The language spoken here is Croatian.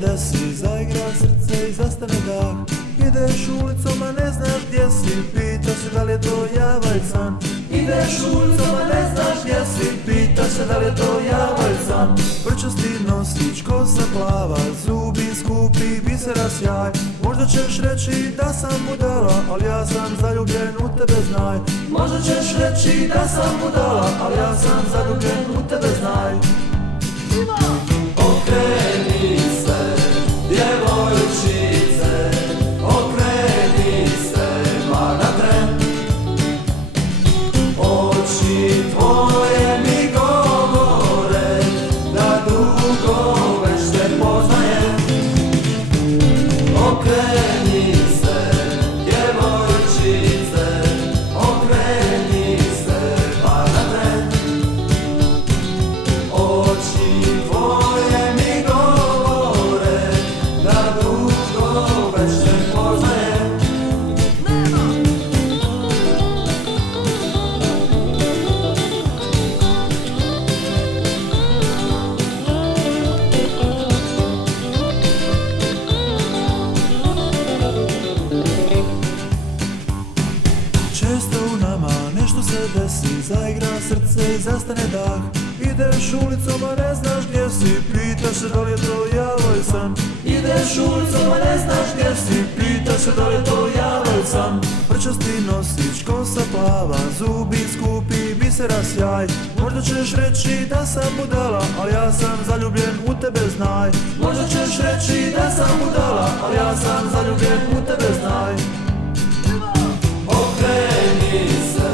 desi, zaigra srce i zastane dah. Ideš ulicom a ne znaš gdje si, pitaš se da li je to java ili san. Ideš ulicom a ne znaš gdje si, pitaš se da li je to java ili san. Vrčasti nosić, kosa plava, zubi skupi, bisera sjaj. Možda ćeš reći da sam budala, ali ja sam zaljubljen u tebe, znaj. Možda ćeš reći da sam budala, ali ja sam zaljubljen u tebe, znaj. Okreni se, djevojčice, okreni se, maga tren. Oči tvoje mi govore da dugo već te poznajem. Okreni se, djevojčice, okreni se, maga tren. Oči tvoje mi govore da dugo već te poznajem. Često u nama nešto se desi, zaigra srce i zastane dah. Ideš ulicom a ne znaš gdje si, pitaš se da li je to java ili san. Ideš ulicom a ne znaš gdje si, pitaš se da li je to java ili san. Vrčasti nosić, kosa plava, zubi skupi, bisera sjaj. Možda ćeš reći da sam budala, ali ja sam zaljubljen u tebe, znaj. Možda ćeš reći da sam budala, ali ja sam zaljubljen u tebe, znaj. Okreni se,